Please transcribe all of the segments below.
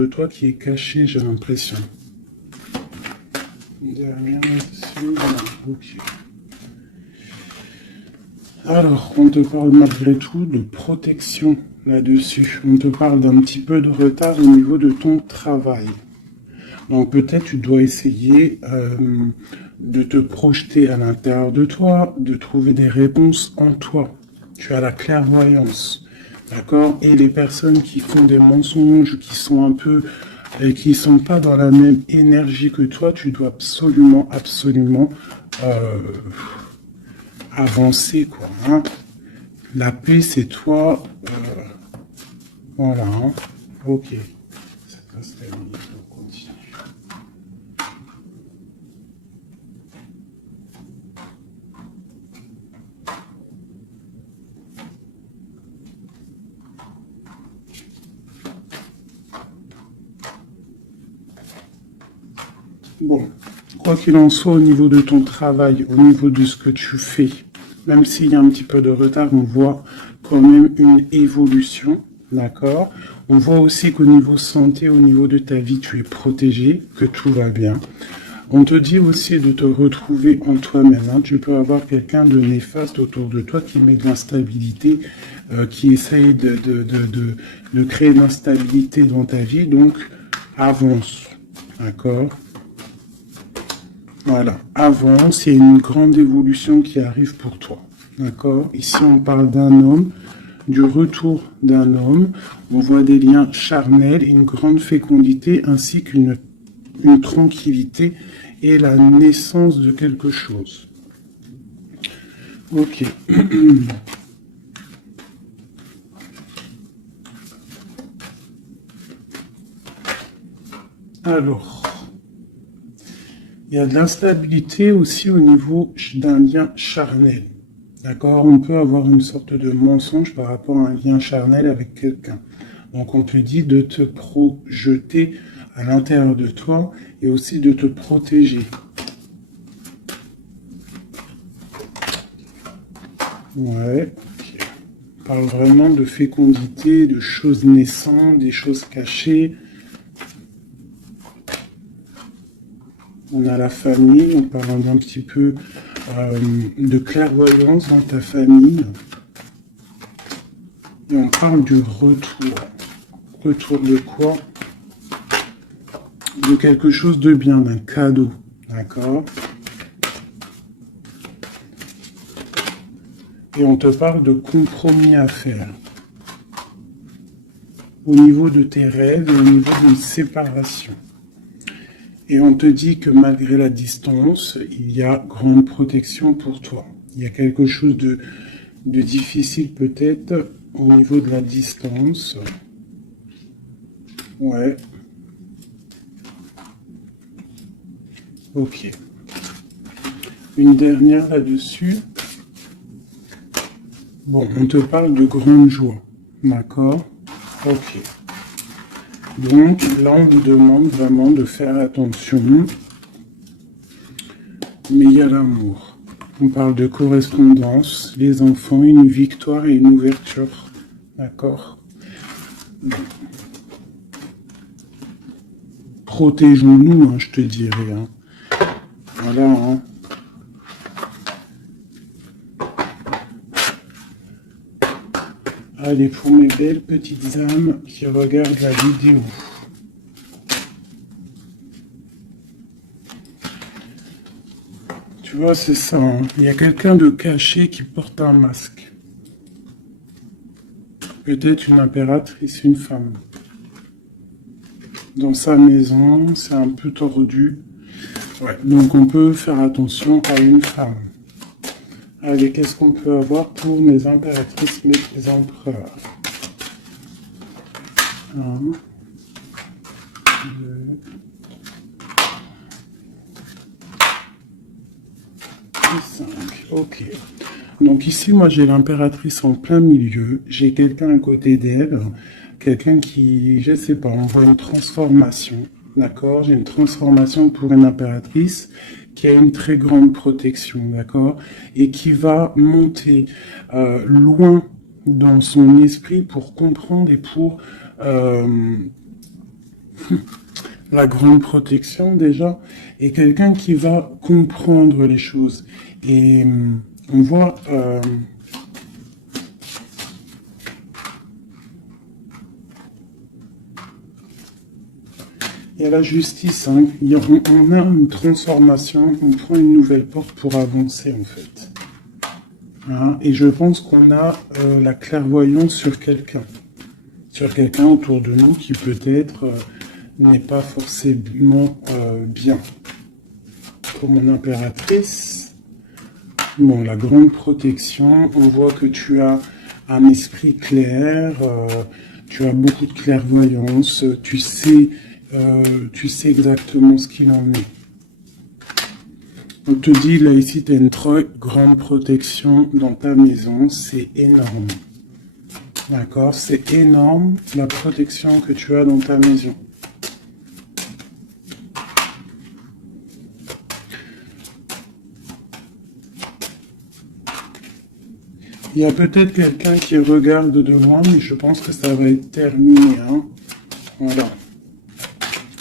de toi qui est caché, j'ai l'impression. Derrière, dessus, voilà, ok. Alors, on te parle malgré tout de protection là-dessus. On te parle d'un petit peu de retard au niveau de ton travail. Donc peut-être tu dois essayer de te projeter à l'intérieur de toi, de trouver des réponses en toi. Tu as la clairvoyance, d'accord? Et les personnes qui font des mensonges, qui sont un peu, qui sont pas dans la même énergie que toi, tu dois absolument, absolument avancer, quoi. Hein. La paix, c'est toi. Voilà. Hein. Ok. Ça passe la limite, on continue. Bon, quoi qu'il en soit, au niveau de ton travail, au niveau de ce que tu fais, même s'il y a un petit peu de retard, on voit quand même une évolution, d'accord? On voit aussi qu'au niveau santé, au niveau de ta vie, tu es protégé, que tout va bien. On te dit aussi de te retrouver en toi-même. Hein. Tu peux avoir quelqu'un de néfaste autour de toi qui met de l'instabilité, qui essaye de créer de l'instabilité dans ta vie. Donc, avance, d'accord? Voilà, avance, il y a une grande évolution qui arrive pour toi. D'accord? Ici, on parle d'un homme, du retour d'un homme. On voit des liens charnels, une grande fécondité ainsi qu'une tranquillité et la naissance de quelque chose. Ok. Alors. Il y a de l'instabilité aussi au niveau d'un lien charnel. D'accord? On peut avoir une sorte de mensonge par rapport à un lien charnel avec quelqu'un. Donc on te dit de te projeter à l'intérieur de toi et aussi de te protéger. Ouais. Okay. On parle vraiment de fécondité, de choses naissantes, des choses cachées. On a la famille, on parle d'un petit peu de clairvoyance dans ta famille. Et on parle du retour. Retour de quoi? De quelque chose de bien, d'un cadeau. D'accord? Et on te parle de compromis à faire. Au niveau de tes rêves et au niveau d'une séparation. Et on te dit que malgré la distance, il y a grande protection pour toi. Il y a quelque chose de difficile peut-être au niveau de la distance. Ouais. Ok. Une dernière là-dessus. Bon, on te parle de grande joie. D'accord? Ok. Donc là, on vous demande vraiment de faire attention. Mais il y a l'amour. On parle de correspondance, les enfants, une victoire et une ouverture. D'accord? Protégeons-nous, hein, je te dirais. Hein. Voilà. Hein. Allez, pour mes belles petites âmes qui regardent la vidéo. Tu vois, c'est ça. Hein. Il y a quelqu'un de caché qui porte un masque. Peut-être une impératrice, une femme. Dans sa maison, c'est un peu tordu. Ouais. Donc on peut faire attention à une femme. Allez, qu'est-ce qu'on peut avoir pour mes impératrices, mes empereurs? 1, 2, 5. Ok. Donc ici, moi, j'ai l'impératrice en plein milieu. J'ai quelqu'un à côté d'elle. Quelqu'un qui, je sais pas, on voit une transformation. D'accord? J'ai une transformation pour une impératrice qui a une très grande protection. D'accord? Et qui va monter loin dans son esprit pour comprendre et pour la grande protection déjà, et quelqu'un qui va comprendre les choses. Et on voit... il y a la justice, hein. On a une transformation, on prend une nouvelle porte pour avancer en fait. Hein, et je pense qu'on a la clairvoyance sur quelqu'un autour de nous qui peut-être n'est pas forcément bien. Pour mon impératrice, bon, la grande protection, on voit que tu as un esprit clair, tu as beaucoup de clairvoyance, tu sais exactement ce qu'il en est. On te dit, là, ici, tu as une très grande protection dans ta maison. C'est énorme. D'accord? C'est énorme, la protection que tu as dans ta maison. Il y a peut-être quelqu'un qui regarde de loin, mais je pense que ça va être terminé. Hein? Voilà.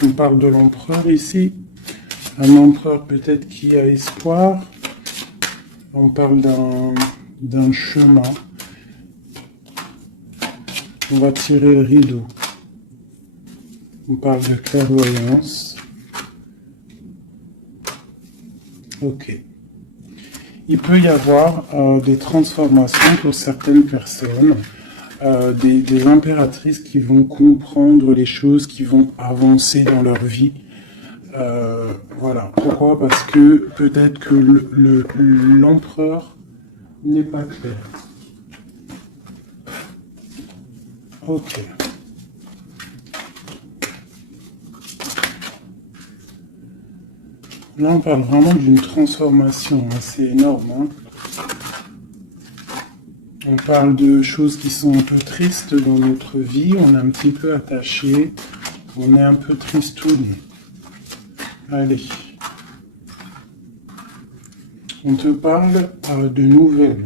On parle de l'empereur ici. Un empereur peut-être qui a espoir. On parle d'un chemin. On va tirer le rideau. On parle de clairvoyance. Ok. Il peut y avoir des transformations pour certaines personnes. Des impératrices qui vont comprendre les choses, qui vont avancer dans leur vie. Voilà. Pourquoi? Parce que peut-être que l'empereur n'est pas clair. Ok. Là, on parle vraiment d'une transformation. Hein. C'est énorme. Hein. On parle de choses qui sont un peu tristes dans notre vie. On est un petit peu attaché. On est un peu tristouné. Allez. On te parle de nouvelles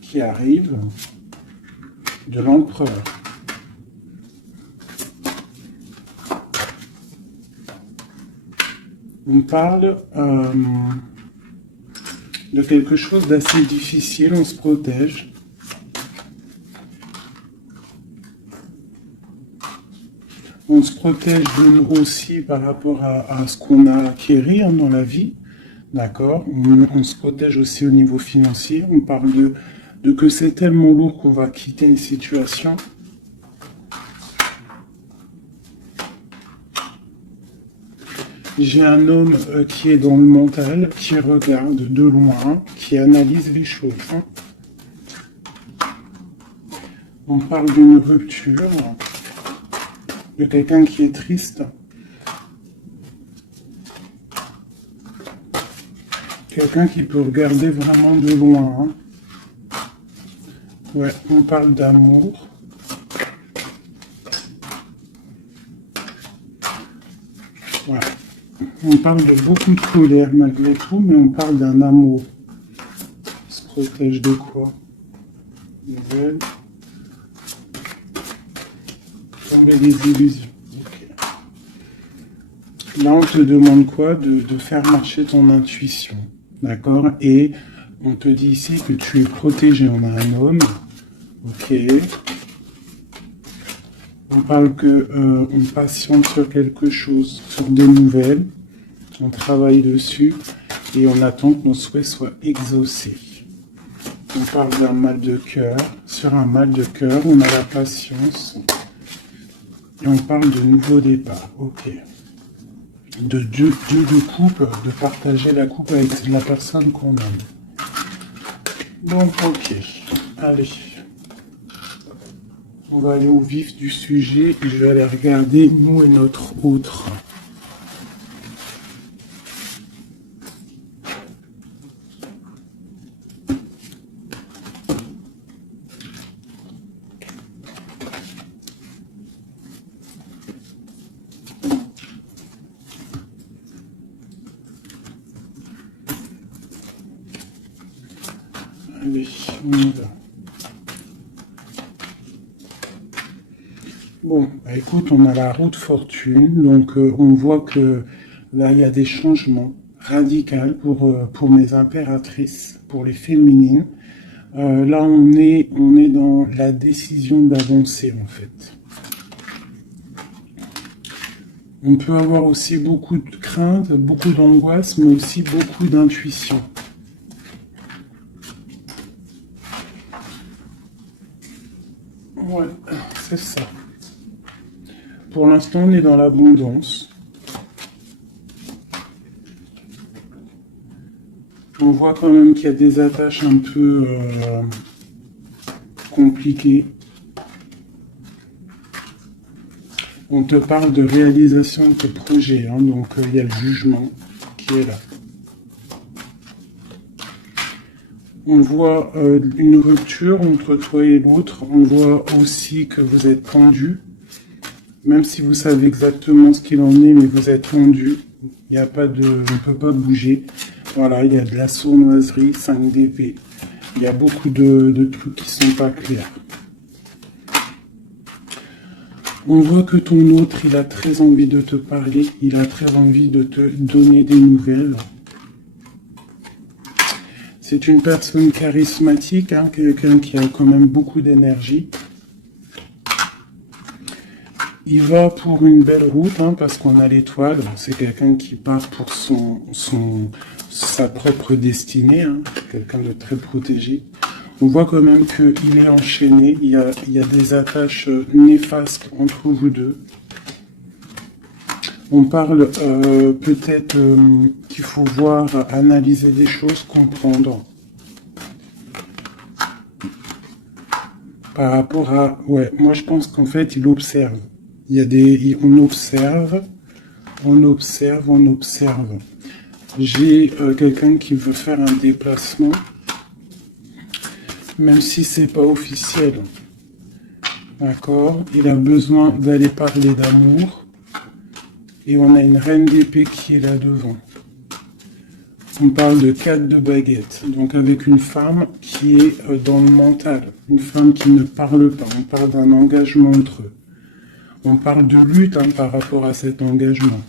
qui arrivent de l'empereur. On parle de quelque chose d'assez difficile. On se protège. On se protège de nous aussi par rapport à ce qu'on a acquis hein, dans la vie. D'accord? On se protège aussi au niveau financier. On parle de que c'est tellement lourd qu'on va quitter une situation. J'ai un homme qui est dans le mental, qui regarde de loin, qui analyse les choses. Hein. On parle d'une rupture, de quelqu'un qui est triste. Quelqu'un qui peut regarder vraiment de loin. Hein. Ouais, on parle d'amour. Ouais. On parle de beaucoup de colère malgré tout, mais on parle d'un amour. On se protège de quoi? Nouvelle. Tomber des illusions. Okay. Là, on te demande quoi? De faire marcher ton intuition. D'accord? Et on te dit ici que tu es protégé. On a un homme. Ok. On parle que on patiente sur quelque chose, sur des nouvelles. On travaille dessus et on attend que nos souhaits soient exaucés. On parle d'un mal de cœur. Sur un mal de cœur, on a la patience. Et on parle de nouveau départ. Ok. De Dieu de couple, de partager la coupe avec la personne qu'on aime. Donc, ok. Allez. On va aller au vif du sujet et je vais aller regarder nous et notre autre. Allez, on y va. Bon, bah écoute, on a la roue de fortune, donc on voit que là, il y a des changements radicaux pour mes impératrices, pour les féminines. Là, on est dans la décision d'avancer, en fait. On peut avoir aussi beaucoup de crainte, beaucoup d'angoisse, mais aussi beaucoup d'intuition. Ouais, c'est ça. Pour l'instant, on est dans l'abondance. On voit quand même qu'il y a des attaches un peu compliquées. On te parle de réalisation de tes projets, hein, donc il y a le jugement qui est là. On voit une rupture entre toi et l'autre. On voit aussi que vous êtes tendu. Même si vous savez exactement ce qu'il en est, mais vous êtes tendu. Il n'y a pas de... On ne peut pas bouger. Voilà, il y a de la sournoiserie, 5 d'épée. Il y a beaucoup de trucs qui ne sont pas clairs. On voit que ton autre, il a très envie de te parler. Il a très envie de te donner des nouvelles. C'est une personne charismatique, hein, quelqu'un qui a quand même beaucoup d'énergie. Il va pour une belle route, hein, parce qu'on a l'étoile. C'est quelqu'un qui part pour sa propre destinée, hein, quelqu'un de très protégé. On voit quand même qu'il est enchaîné. Il y a des attaches néfastes entre vous deux. On parle peut-être qu'il faut voir, analyser des choses, comprendre. Par rapport à... Ouais, moi je pense qu'en fait, il observe. Il y a des... On observe, on observe, on observe. J'ai quelqu'un qui veut faire un déplacement, même si c'est pas officiel. D'accord? Il a besoin d'aller parler d'amour. Et on a une reine d'épée qui est là devant. On parle de 4 de baguettes. Donc avec une femme qui est dans le mental. Une femme qui ne parle pas. On parle d'un engagement entre eux. On parle de lutte, hein, par rapport à cet engagement.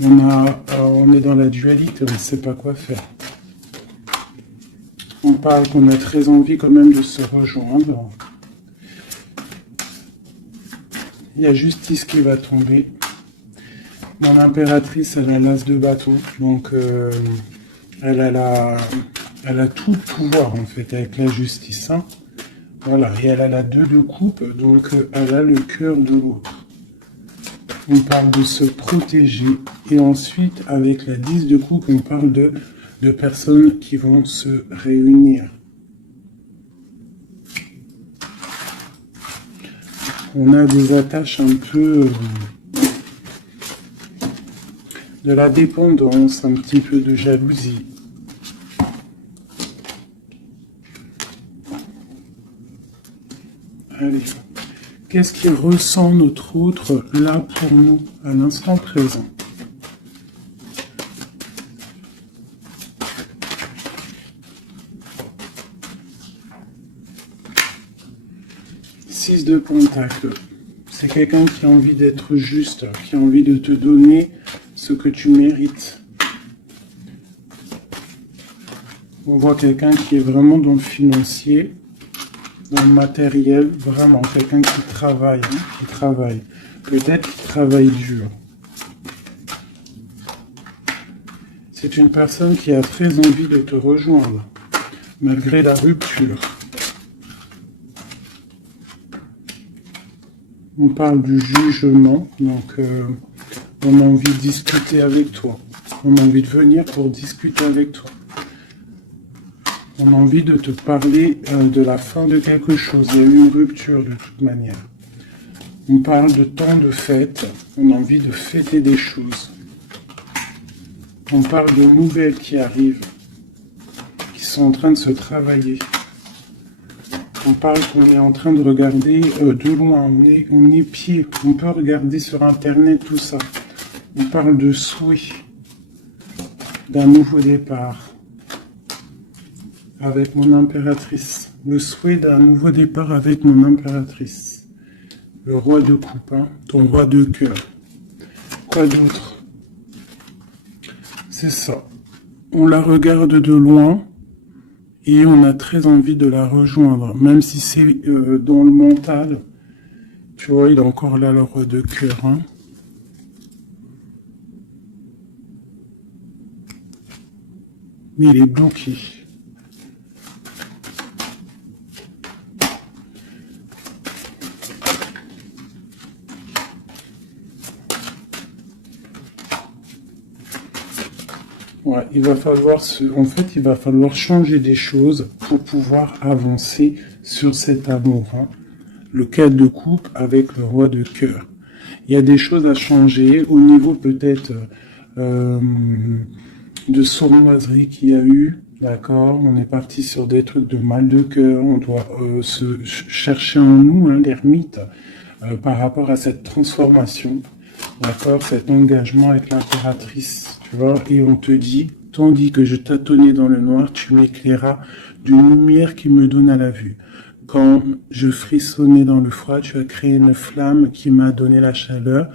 On est dans la dualité, on ne sait pas quoi faire. On parle qu'on a très envie quand même de se rejoindre. Il y a justice qui va tomber. Mon impératrice, elle a l'as de bâton, donc elle a tout le pouvoir en fait avec la justice. Hein. Voilà, et elle a la 2 de coupe, donc elle a le cœur de l'autre. On parle de se protéger, et ensuite avec la 10 de coupe, on parle de personnes qui vont se réunir. On a des attaches un peu... de la dépendance, un petit peu de jalousie. Allez, qu'est-ce qu'il ressent notre autre là pour nous, à l'instant présent? Six de Pentacle. C'est quelqu'un qui a envie d'être juste, qui a envie de te donner ce que tu mérites. On voit quelqu'un qui est vraiment dans le financier, dans le matériel, vraiment quelqu'un qui travaille, hein, qui travaille. Peut-être qu'il travaille dur. C'est une personne qui a très envie de te rejoindre, malgré la rupture. On parle du jugement, donc on a envie de discuter avec toi. On a envie de venir pour discuter avec toi. On a envie de te parler de la fin de quelque chose. Il y a eu une rupture de toute manière. On parle de temps de fête. On a envie de fêter des choses. On parle de nouvelles qui arrivent, qui sont en train de se travailler. On parle qu'on est en train de regarder de loin. On est pied. On peut regarder sur Internet tout ça. On parle de souhait, d'un nouveau départ. Avec mon impératrice. Le souhait d'un nouveau départ avec mon impératrice. le roi de coupe, hein, ton roi de cœur. Quoi d'autre? C'est ça. On la regarde de loin et on a très envie de la rejoindre, même si c'est dans le mental. Tu vois, il est encore là, le roi de cœur. Hein. Mais il est bloqué. Ouais, il va falloir il va falloir changer des choses pour pouvoir avancer sur cet amour. Hein. Le 4 de coupe avec le roi de cœur. Il y a des choses à changer au niveau peut-être de sournoiserie qu'il y a eu. D'accord, on est parti sur des trucs de mal de cœur. On doit se chercher en nous, hein, l'ermite, par rapport à cette transformation. D'accord, cet engagement avec l'impératrice, tu vois, et on te dit, tandis que je tâtonnais dans le noir, tu m'éclairas d'une lumière qui me donne à la vue. Quand je frissonnais dans le froid, tu as créé une flamme qui m'a donné la chaleur.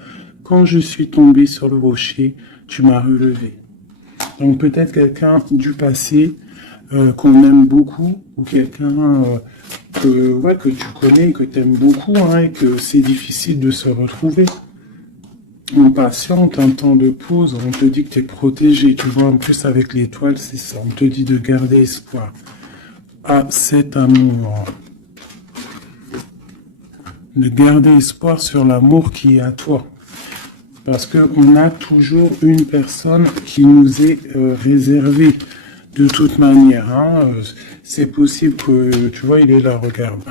Quand je suis tombé sur le rocher, tu m'as relevé. Donc peut-être quelqu'un du passé qu'on aime beaucoup, ou quelqu'un que tu connais, que tu aimes beaucoup, hein, et que c'est difficile de se retrouver. On patiente, un temps de pause, on te dit que tu es protégé, tu vois, en plus avec l'étoile, c'est ça, on te dit de garder espoir à cet amour. De garder espoir sur l'amour qui est à toi. Parce qu'on a toujours une personne qui nous est réservée, de toute manière. Hein. C'est possible que, tu vois, il est là, regarde.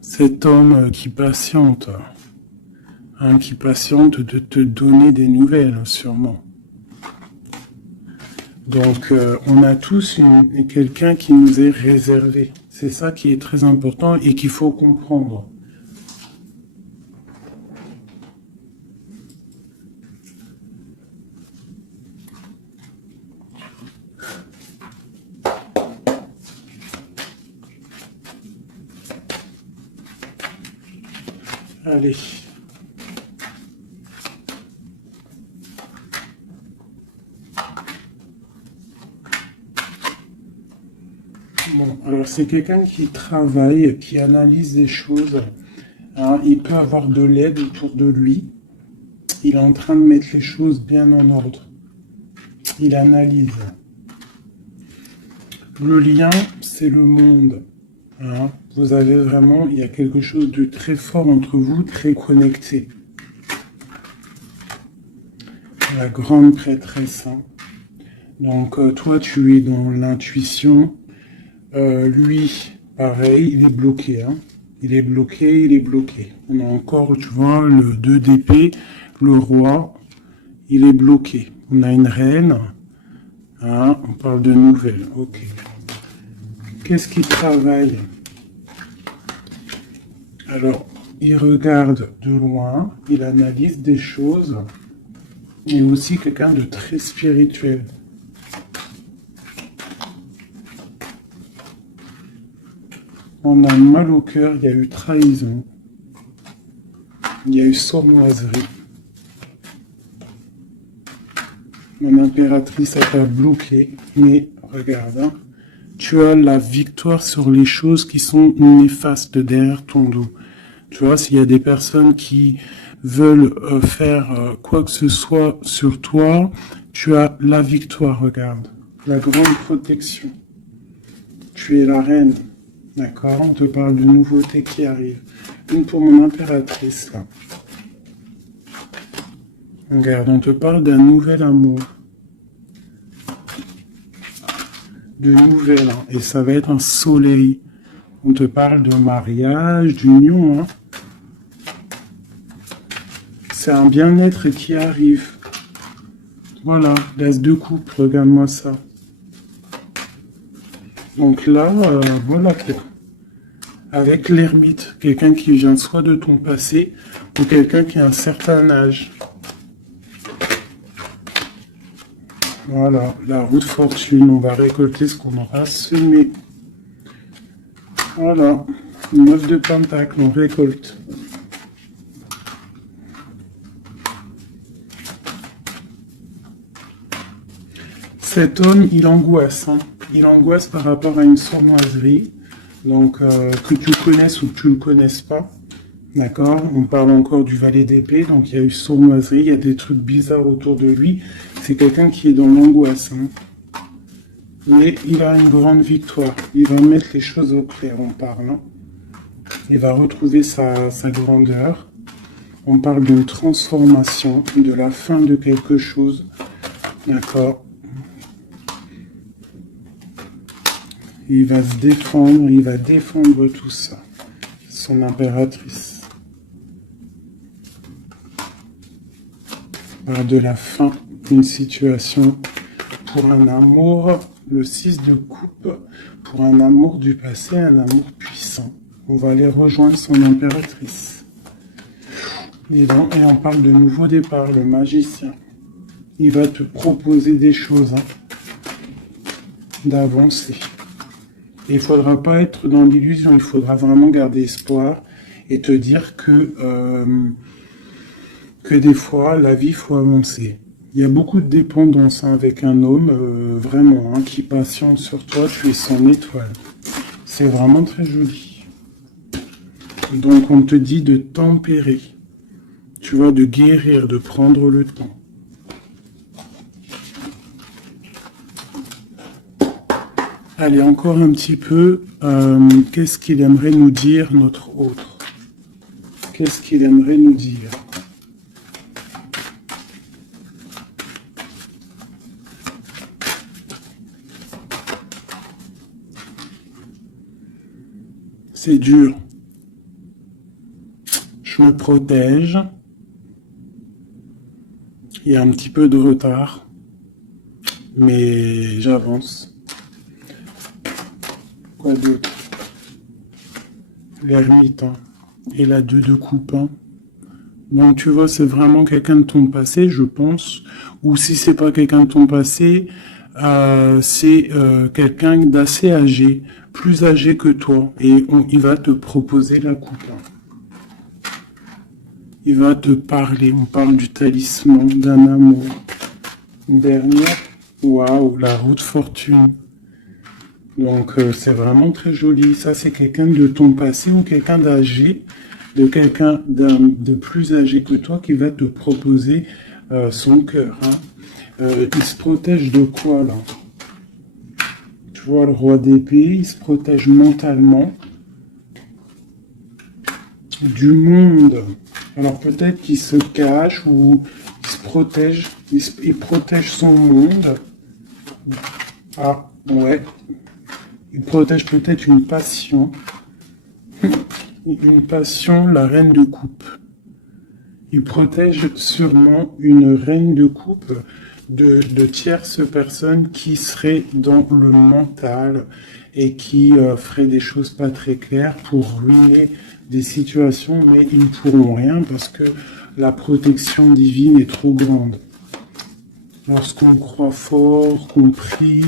Cet homme qui patiente. Hein, qui patiente de te donner des nouvelles, sûrement. Donc, on a tous quelqu'un qui nous est réservé. C'est ça qui est très important et qu'il faut comprendre. Allez. Bon, alors c'est quelqu'un qui travaille, qui analyse des choses. Hein, il peut avoir de l'aide autour de lui. Il est en train de mettre les choses bien en ordre. Il analyse. Le lien, c'est le monde. Hein, vous avez vraiment, il y a quelque chose de très fort entre vous, très connecté. La grande prêtresse. Hein. Donc toi, tu es dans l'intuition. Lui, pareil, il est bloqué. Hein. Il est bloqué, il est bloqué. On a encore, tu vois, le 2 d'épée, le roi, il est bloqué. On a une reine. Hein, on parle de nouvelles. Ok. Qu'est-ce qu'il travaille? Alors, il regarde de loin, il analyse des choses. Il est aussi quelqu'un de très spirituel. On a mal au cœur, il y a eu trahison, il y a eu sournoiserie. Mon impératrice a été bloquée, mais regarde, hein, tu as la victoire sur les choses qui sont néfastes derrière ton dos. Tu vois, s'il y a des personnes qui veulent faire quoi que ce soit sur toi, tu as la victoire, regarde, la grande protection. Tu es la reine. D'accord, on te parle de nouveautés qui arrivent. Une pour mon impératrice, là. Regarde, on te parle d'un nouvel amour. De nouvelles, hein, et ça va être un soleil. On te parle de mariage, d'union. Hein. C'est un bien-être qui arrive. Voilà, l'as de coupe, regarde-moi ça. Donc là, voilà, avec l'ermite, quelqu'un qui vient soit de ton passé, ou quelqu'un qui a un certain âge. Voilà, la roue de fortune, on va récolter ce qu'on aura semé. Voilà. 9 de pentacle, on récolte. Cet homme, il angoisse. Hein. Il angoisse par rapport à une sournoiserie. Donc, que tu connaisses ou que tu ne le connaisses pas. D'accord? On parle encore du valet d'épée. Donc, il y a eu sournoiserie. Il y a des trucs bizarres autour de lui. C'est quelqu'un qui est dans l'angoisse. Hein. Mais il a une grande victoire. Il va mettre les choses au clair, on parle. Hein. Il va retrouver sa grandeur. On parle d'une transformation, de la fin de quelque chose. D'accord? Il va se défendre, il va défendre tout ça. Son impératrice. On parle de la fin d'une situation pour un amour, le 6 de coupe, pour un amour du passé, un amour puissant. On va aller rejoindre son impératrice. Et on parle de nouveau départ, le magicien. Il va te proposer des choses, hein, d'avancer. Il ne faudra pas être dans l'illusion, il faudra vraiment garder espoir et te dire que des fois, la vie, il faut avancer. Il y a beaucoup de dépendance hein, avec un homme, vraiment, hein, qui patiente sur toi, tu es son étoile. C'est vraiment très joli. Donc on te dit de tempérer, tu vois, de guérir, de prendre le temps. Allez, encore un petit peu, qu'est-ce qu'il aimerait nous dire, notre autre? Qu'est-ce qu'il aimerait nous dire? C'est dur. Je me protège. Il y a un petit peu de retard, mais j'avance. Quoi d'autre? L'ermite hein, et la 2 de coupe. Hein. Donc tu vois, c'est vraiment quelqu'un de ton passé, je pense. Ou si c'est pas quelqu'un de ton passé, c'est quelqu'un d'assez âgé, plus âgé que toi. Et il va te proposer la coupe. Hein. Il va te parler, on parle du talisman, d'un amour. Une dernière, waouh, la roue de fortune. Donc c'est vraiment très joli. Ça c'est quelqu'un de ton passé ou quelqu'un d'âgé, de quelqu'un de plus âgé que toi qui va te proposer son cœur. Hein. Il se protège de quoi là? Tu vois le roi d'épée, il se protège mentalement du monde. Alors peut-être qu'il se cache ou il se protège, il protège son monde. Ah ouais. Il protège peut-être une passion. Une passion, la reine de coupe. Il protège sûrement une reine de coupe de tierces personnes qui seraient dans le mental et qui feraient des choses pas très claires pour ruiner des situations, mais ils ne pourront rien parce que la protection divine est trop grande. Lorsqu'on croit fort, qu'on prie,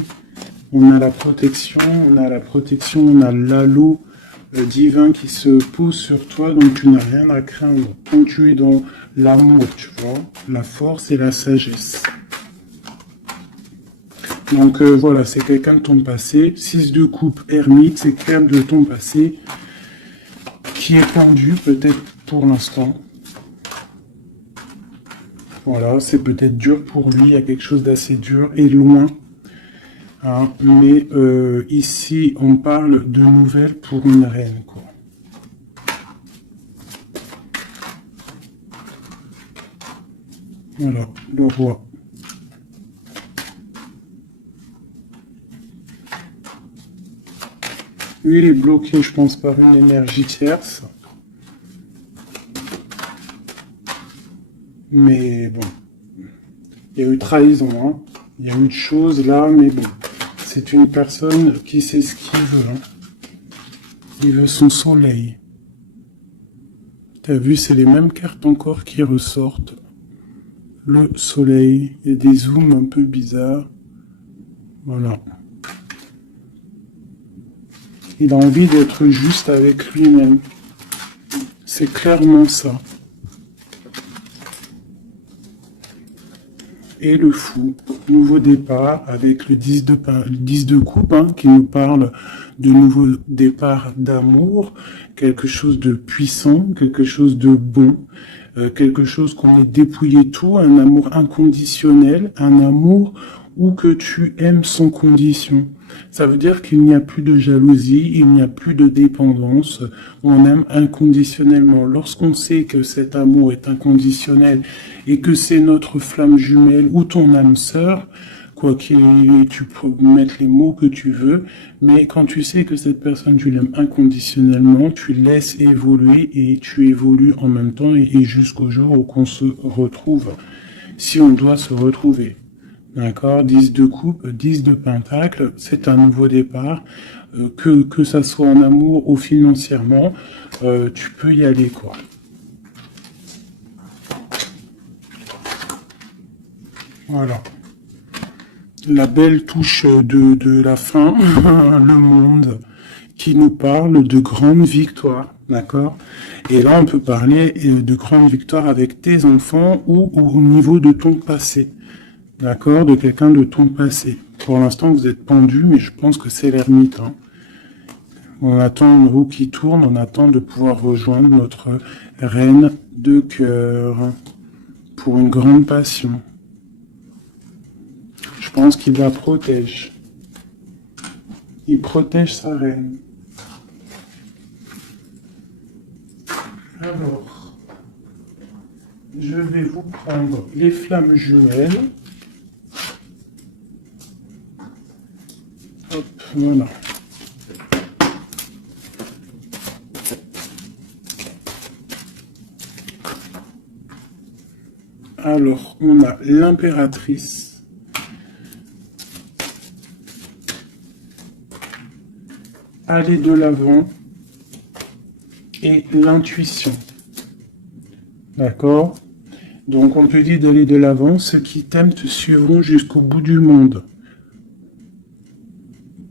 on a la protection, on a l'halo divin qui se pose sur toi, donc tu n'as rien à craindre. Quand tu es dans l'amour, tu vois, la force et la sagesse. Donc voilà, c'est quelqu'un de ton passé. 6 de coupe, ermite, c'est quelqu'un de ton passé qui est pendu peut-être pour l'instant. Voilà, c'est peut-être dur pour lui, il y a quelque chose d'assez dur et loin. Hein, mais ici, on parle de nouvelles pour une reine, quoi. Voilà, le roi. Lui, il est bloqué, je pense, par une énergie tierce. Mais bon, il y a eu trahison, hein. Il y a eu de choses là, mais bon. C'est une personne qui sait ce qu'il veut. Hein. Il veut son soleil. T'as vu, c'est les mêmes cartes encore qui ressortent. Le soleil, il y a des zooms un peu bizarres. Voilà. Il a envie d'être juste avec lui-même. C'est clairement ça. Et le fou, nouveau départ avec le 10 de coupe hein, qui nous parle de nouveau départ d'amour, quelque chose de puissant, quelque chose de bon, quelque chose qu'on ait dépouillé tout, un amour inconditionnel, un amour où que tu aimes sans condition. Ça veut dire qu'il n'y a plus de jalousie, il n'y a plus de dépendance, on aime inconditionnellement. Lorsqu'on sait que cet amour est inconditionnel et que c'est notre flamme jumelle ou ton âme sœur, quoi qu'il tu peux mettre les mots que tu veux, mais quand tu sais que cette personne, tu l'aimes inconditionnellement, tu laisses évoluer et tu évolues en même temps et jusqu'au jour où on se retrouve, si on doit se retrouver. D'accord, 10 de coupe, 10 de pentacle, c'est un nouveau départ, que ça soit en amour ou financièrement, tu peux y aller, quoi. Voilà. La belle touche de la fin, le monde, qui nous parle de grandes victoires, d'accord? Et là, on peut parler de grandes victoires avec tes enfants ou au niveau de ton passé. D'accord, de quelqu'un de ton passé. Pour l'instant, vous êtes pendu, mais je pense que c'est l'ermite. Hein. On attend une roue qui tourne, on attend de pouvoir rejoindre notre reine de cœur pour une grande passion. Je pense qu'il la protège. Il protège sa reine. Alors, je vais vous prendre les flammes jumelles. Hop, voilà. Alors, on a l'impératrice. Aller de l'avant. Et l'intuition. D'accord? Donc, on te dit d'aller de l'avant. Ceux qui t'aiment te suivront jusqu'au bout du monde.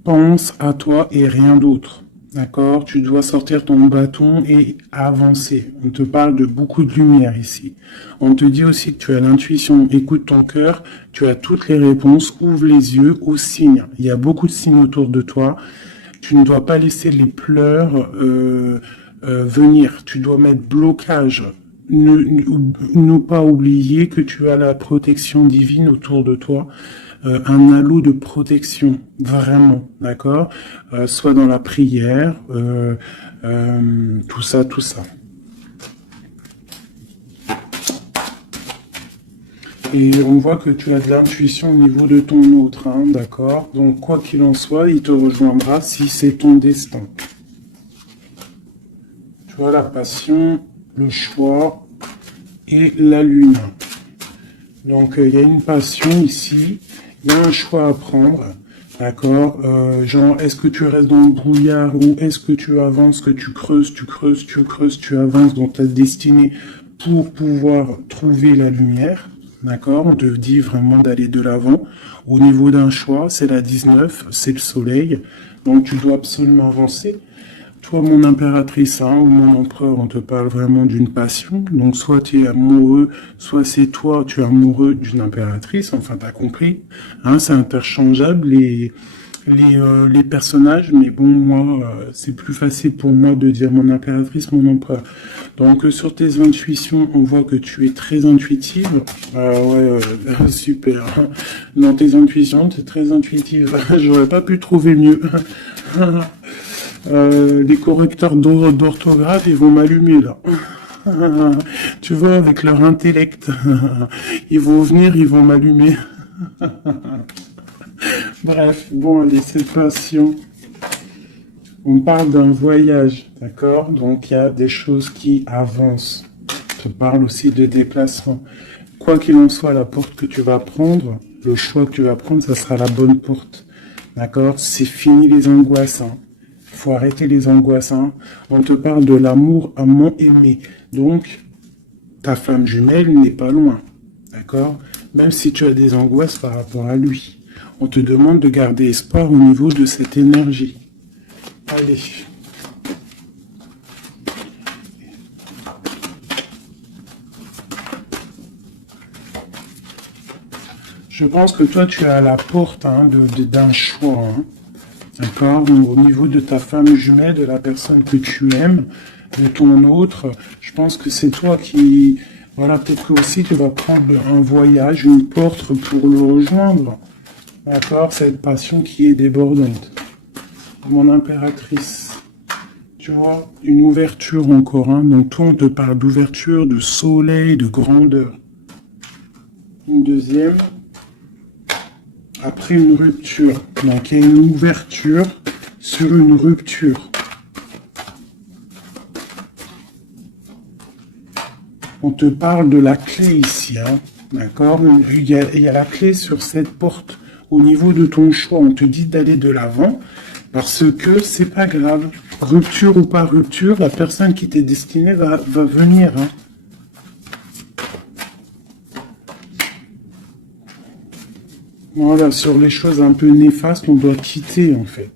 Pense à toi et rien d'autre. D'accord? Tu dois sortir ton bâton et avancer. On te parle de beaucoup de lumière ici. On te dit aussi que tu as l'intuition. Écoute ton cœur. Tu as toutes les réponses. Ouvre les yeux aux signes. Il y a beaucoup de signes autour de toi. Tu ne dois pas laisser les pleurs venir. Tu dois mettre blocage. Ne pas oublier que tu as la protection divine autour de toi. Un halo de protection, vraiment, d'accord, soit dans la prière, tout ça. Et on voit que tu as de l'intuition au niveau de ton autre, hein, d'accord. Donc quoi qu'il en soit, il te rejoindra si c'est ton destin. Tu vois la passion, le choix et la lune. Donc il y a une passion ici. Il y a un choix à prendre, d'accord, genre, est-ce que tu restes dans le brouillard ou est-ce que tu avances, que tu creuses, tu avances dans ta destinée pour pouvoir trouver la lumière, d'accord, on te dit vraiment d'aller de l'avant. Au niveau d'un choix, c'est la 19, c'est le soleil, donc tu dois absolument avancer. Toi, mon impératrice, hein, ou mon empereur, on te parle vraiment d'une passion. Donc, soit tu es amoureux, soit c'est toi, tu es amoureux d'une impératrice. Enfin, t'as compris. Hein, c'est interchangeable, les personnages. Mais bon, moi, c'est plus facile pour moi de dire mon impératrice, mon empereur. Donc, sur tes intuitions, on voit que tu es très intuitive. Ouais, super. Dans tes intuitions, tu es très intuitive. J'aurais pas pu trouver mieux. Les correcteurs d'orthographe, ils vont m'allumer là. Tu vois, avec leur intellect, ils vont venir, ils vont m'allumer. Bref, bon, allez, c'est passion. On parle d'un voyage, d'accord? Donc, il y a des choses qui avancent. Je parle aussi de déplacement. Quoi qu'il en soit, la porte que tu vas prendre, le choix que tu vas prendre, ça sera la bonne porte. D'accord? C'est fini les angoisses, hein. Faut arrêter les angoisses, hein. On te parle de l'amour amant aimé. Donc, ta flamme jumelle n'est pas loin. D'accord? Même si tu as des angoisses par rapport à lui. On te demande de garder espoir au niveau de cette énergie. Aïe, Allez. Je pense que toi, tu es à la porte hein, d'un choix. Hein. D'accord? Au niveau de ta femme jumelle, de la personne que tu aimes, de ton autre, je pense que c'est toi qui... Voilà, peut-être que aussi tu vas prendre un voyage, une porte pour le rejoindre. D'accord? Cette passion qui est débordante. Mon impératrice. Tu vois, une ouverture encore. Hein. Donc toi, on te parle d'ouverture, de soleil, de grandeur. Une deuxième. Après une rupture. Donc il y a une ouverture sur une rupture. On te parle de la clé ici. Hein. D'accord? Il y a la clé sur cette porte. Au niveau de ton choix, on te dit d'aller de l'avant. Parce que c'est pas grave. Rupture ou pas rupture, la personne qui t'est destinée va venir. Hein. Voilà, sur les choses un peu néfastes, on doit quitter en fait.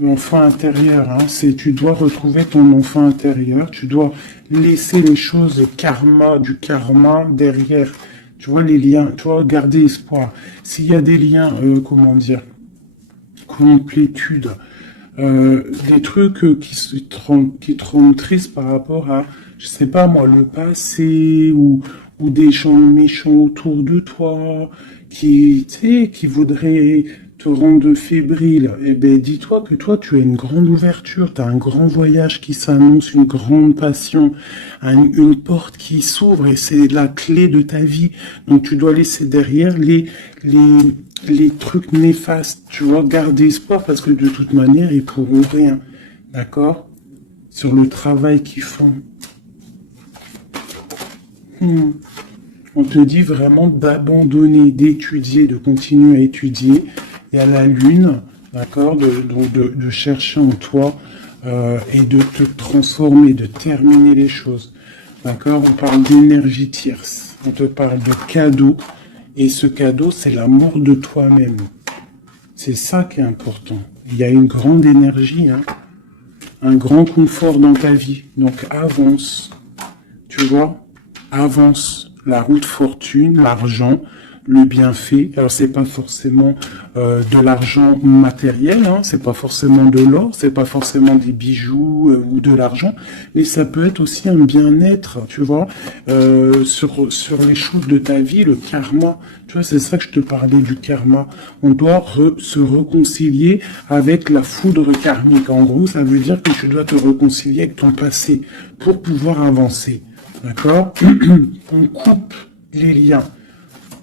L'enfant intérieur, hein, tu dois retrouver ton enfant intérieur, tu dois laisser les choses du karma derrière. Tu vois les liens, tu vois, garder espoir. S'il y a des liens, comment dire, complétude, des trucs qui te rendent triste par rapport à, je sais pas moi, le passé ou des gens méchants autour de toi qui, tu sais, qui voudraient te rendre fébrile. Eh ben, dis-toi que toi, tu as une grande ouverture, tu as un grand voyage qui s'annonce, une grande passion, une porte qui s'ouvre et c'est la clé de ta vie. Donc, tu dois laisser derrière les trucs néfastes, tu vois, garder espoir parce que de toute manière, ils pourront rien. D'accord? Sur le travail qu'ils font. On te dit vraiment d'abandonner, d'étudier, de continuer à étudier. Et à la lune, d'accord, de chercher en toi et de te transformer, de terminer les choses. D'accord? On parle d'énergie tierce. On te parle de cadeau. Et ce cadeau, c'est l'amour de toi-même. C'est ça qui est important. Il y a une grande énergie, hein, un grand confort dans ta vie. Donc avance. Tu vois? Avance. La route fortune, l'argent, le bienfait. Alors c'est pas forcément de l'argent matériel, hein, c'est pas forcément de l'or, c'est pas forcément des bijoux ou de l'argent, mais ça peut être aussi un bien-être, tu vois, sur les choses de ta vie, le karma. Tu vois, c'est ça que je te parlais du karma. On doit se réconcilier avec la foudre karmique. En gros, ça veut dire que tu dois te réconcilier avec ton passé pour pouvoir avancer. D'accord? On coupe les liens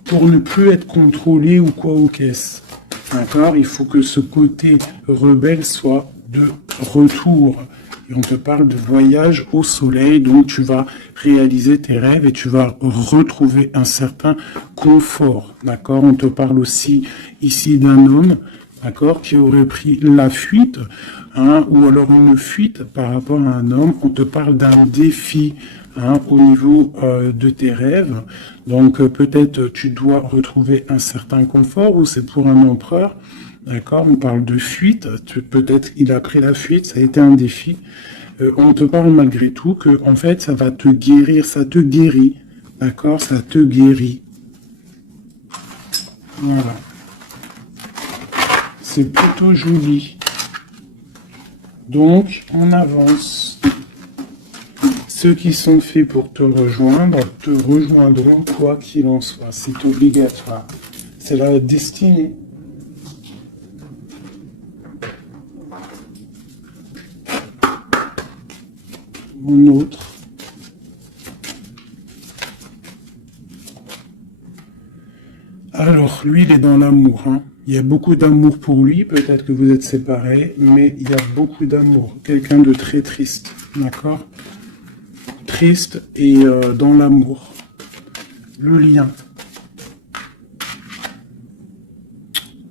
pour ne plus être contrôlé ou quoi ou qu'est-ce. D'accord? Il faut que ce côté rebelle soit de retour. Et on te parle de voyage au soleil, donc tu vas réaliser tes rêves et tu vas retrouver un certain confort. D'accord? On te parle aussi ici d'un homme, d'accord, qui aurait pris la fuite, hein, ou alors une fuite par rapport à un homme. On te parle d'un défi, hein, au niveau de tes rêves. Donc peut-être tu dois retrouver un certain confort ou c'est pour un empereur. D'accord, on parle de fuite. Peut-être il a pris la fuite, ça a été un défi. On te parle malgré tout que en fait ça va te guérir, ça te guérit. D'accord, ça te guérit. Voilà. C'est plutôt joli. Donc on avance. Ceux qui sont faits pour te rejoindront quoi qu'il en soit. C'est obligatoire. C'est la destinée. Mon autre. Alors, lui, il est dans l'amour. Hein. Il y a beaucoup d'amour pour lui. Peut-être que vous êtes séparés, mais il y a beaucoup d'amour. Quelqu'un de très triste. D'accord ? Triste et dans l'amour. Le lien.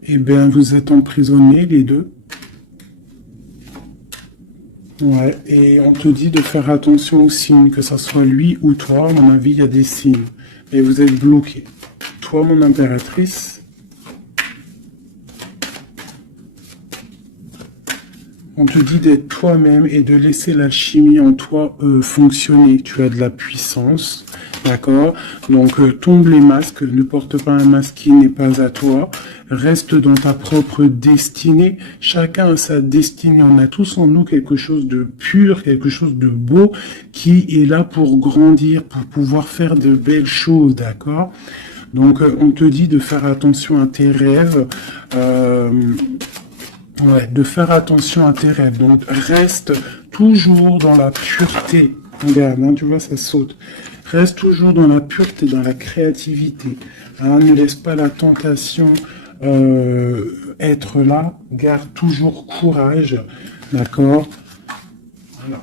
Eh bien, vous êtes emprisonnés, les deux. Ouais, et on te dit de faire attention aux signes, que ça soit lui ou toi. À mon avis, il y a des signes. Et vous êtes bloqués. Toi, mon impératrice. On te dit d'être toi-même et de laisser l'alchimie en toi fonctionner. Tu as de la puissance, d'accord? Donc tombe les masques, ne porte pas un masque qui n'est pas à toi. Reste dans ta propre destinée. Chacun a sa destinée. On a tous en nous quelque chose de pur, quelque chose de beau qui est là pour grandir, pour pouvoir faire de belles choses, d'accord? Donc on te dit de faire attention à tes rêves. Ouais, de faire attention à tes rêves. Donc, reste toujours dans la pureté. Regarde, hein, tu vois, ça saute. Reste toujours dans la pureté, dans la créativité. Hein, ne laisse pas la tentation être là. Garde toujours courage. D'accord? Voilà.